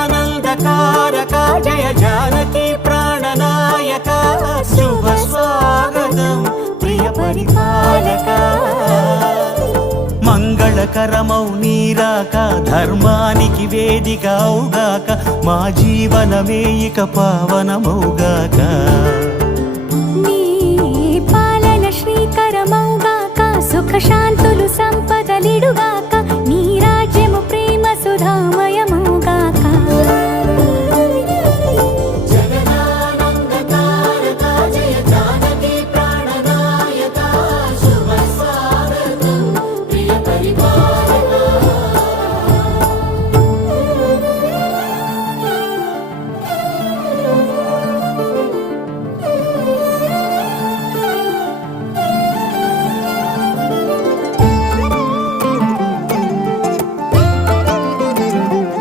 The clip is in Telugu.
జగదానందకారక జయ జానకి ప్రాణనాయక శుభ స్వాగతం ప్రియ పరిపాలక మంగళకరమౌ నీరాక ధర్మానికి వేదిక అవుగాక మా జీవనమే ఇక పావనమౌగాక నీ పాలన శ్రీకరమౌగాక సుఖ శాంతులు సంపదలిడుగాక